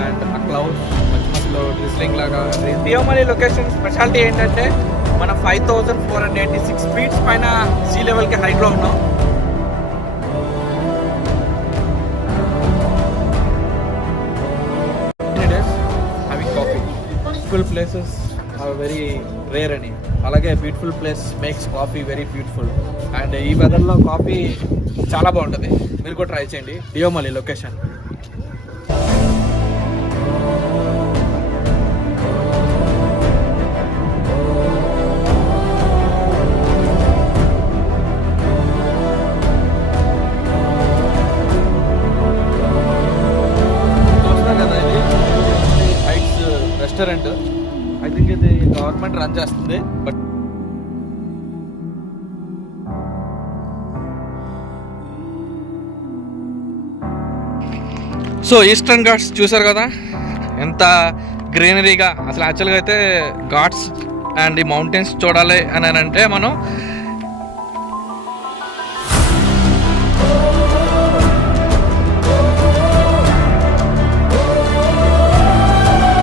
అండ్ ఆ క్లౌడ్స్ మధ్య మధ్యలో డ్రిస్లింగ్ లాగా. దియోమలి లొకేషన్ స్పెషాలిటీ ఏంటంటే మనం 5486 ఫీట్స్ పైన సీ లెవెల్కి హైట్లో ఉన్నాం. Having coffee. Beautiful places are very rare అని, అలాగే beautiful place makes coffee very beautiful. And ఈ వెదర్లో కాఫీ చాలా బాగుంటుంది, మీరు కూడా ట్రై చేయండి. Deomali location. Restaurant I think ఇది గవర్నమెంట్ రన్ చేస్తుంది. బట్ సో ఈస్టర్న్ ఘాట్స్ చూసారు కదా ఎంత గ్రీనరీగా. అసలు యాక్చువల్గా అయితే ఘాట్స్ అండ్ ఈ మౌంటైన్స్ చూడాలి అని అంటే మనం